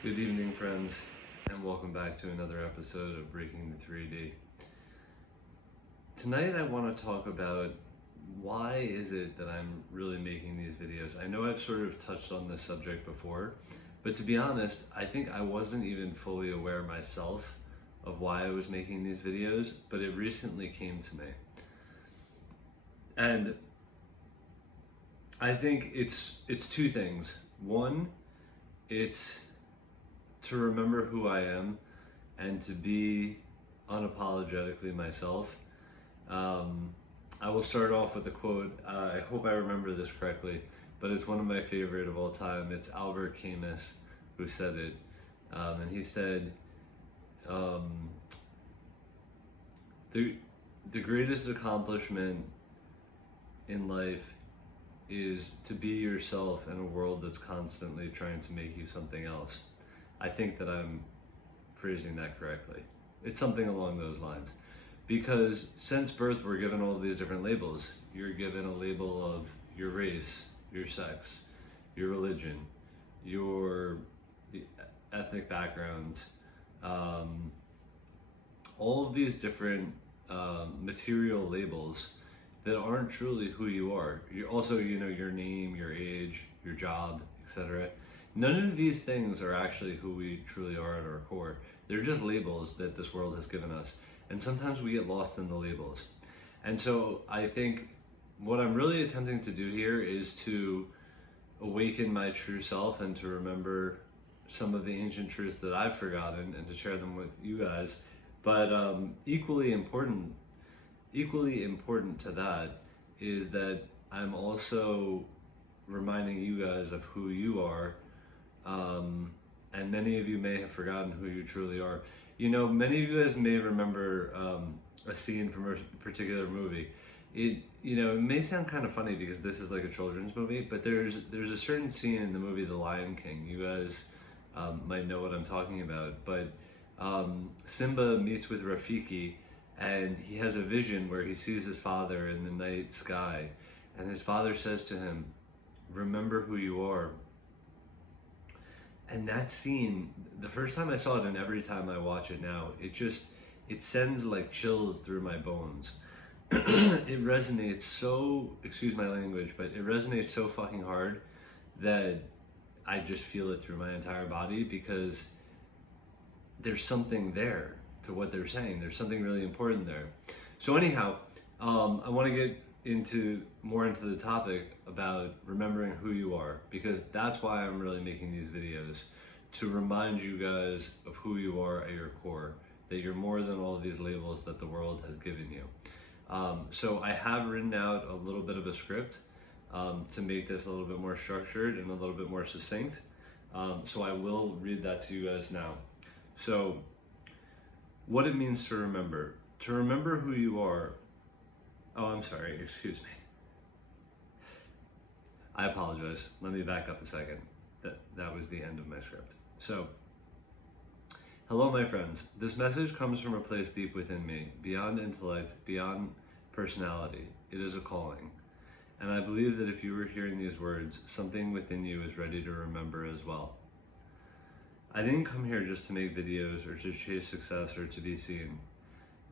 Good evening, friends, and welcome back to another episode of Breaking the 3D. Tonight I want to talk about why is it that I'm really making these videos. I know I've sort of touched on this subject before, but to be honest, I think I wasn't even fully aware myself of why I was making these videos, but it recently came to me. And I think it's two things. One, it's to remember who I am and to be unapologetically myself. I will start off with a quote. I hope I remember this correctly, but it's one of my favorite of all time. It's Albert Camus who said it. And he said, the greatest accomplishment in life is to be yourself in a world that's constantly trying to make you something else. I think that I'm phrasing that correctly. It's something along those lines. Because since birth, we're given all these different labels. You're given a label of your race, your sex, your religion, your ethnic background, all of these different material labels that aren't truly who you are. You're also, your name, your age, your job, etc. None of these things are actually who we truly are at our core. They're just labels that this world has given us. And sometimes we get lost in the labels. And so I think what I'm really attempting to do here is to awaken my true self and to remember some of the ancient truths that I've forgotten and to share them with you guys. But equally important to that is that I'm also reminding you guys of who you are. And many of you may have forgotten who you truly are. Many of you guys may remember a scene from a particular movie. It may sound kind of funny because this is like a children's movie, but there's a certain scene in the movie The Lion King. You guys might know what I'm talking about, but Simba meets with Rafiki, and he has a vision where he sees his father in the night sky, and his father says to him, "Remember who you are." And that scene, the first time I saw it and every time I watch it now, it sends like chills through my bones. It resonates so, excuse my language, but it resonates so fucking hard that I just feel it through my entire body, because there's something there to what they're saying. There's something really important there. So anyhow, I want to get more into the topic about remembering who you are, because that's why I'm really making these videos, to remind you guys of who you are at your core, that you're more than all of these labels that the world has given you. So I have written out a little bit of a script to make this a little bit more structured and a little bit more succinct. So I will read that to you guys now. So what it means to remember who you are. Oh, I'm sorry, excuse me. I apologize. Let me back up a second. That was the end of my script. So, hello my friends. This message comes from a place deep within me, beyond intellect, beyond personality. It is a calling. And I believe that if you were hearing these words, something within you is ready to remember as well. I didn't come here just to make videos or to chase success or to be seen.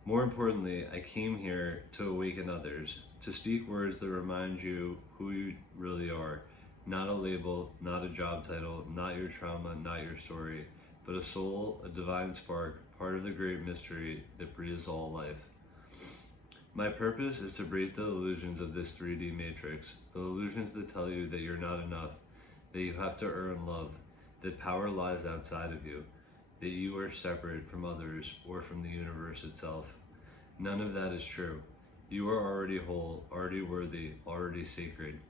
More importantly, I came here to awaken others, to speak words that remind you who you really are. Not a label, not a job title, not your trauma, not your story, but a soul, a divine spark, part of the great mystery that breathes all life. My purpose is to break the illusions of this 3D matrix, the illusions that tell you that you're not enough, that you have to earn love, that power lies outside of you, that you are separate from others or from the universe itself. None of that is true. You are already whole, already worthy, already sacred.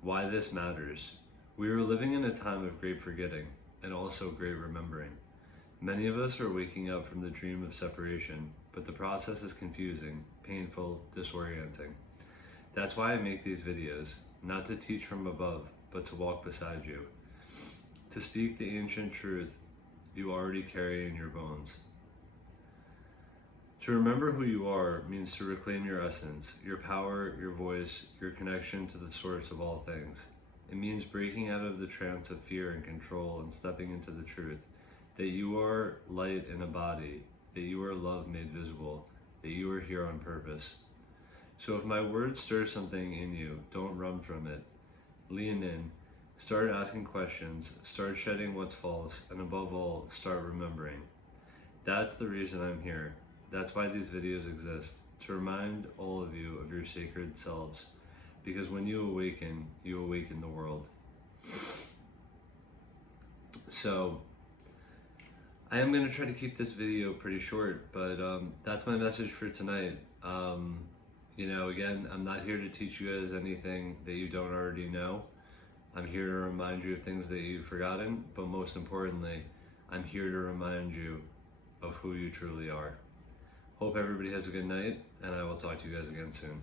Why this matters. We are living in a time of great forgetting and also great remembering. Many of us are waking up from the dream of separation, but the process is confusing, painful, disorienting. That's why I make these videos, not to teach from above, but to walk beside you. To speak the ancient truth you already carry in your bones. To remember who you are means to reclaim your essence, your power, your voice, your connection to the source of all things. It means breaking out of the trance of fear and control and stepping into the truth that you are light in a body, that you are love made visible, that you are here on purpose. So if my words stir something in you, don't run from it. Lean in, start asking questions, start shedding what's false, and above all, start remembering. That's the reason I'm here. That's why these videos exist, to remind all of you of your sacred selves. Because when you awaken the world. So, I am going to try to keep this video pretty short, but that's my message for tonight. You know, again, I'm not here to teach you guys anything that you don't already know. I'm here to remind you of things that you've forgotten, but most importantly, I'm here to remind you of who you truly are. Hope everybody has a good night, and I will talk to you guys again soon.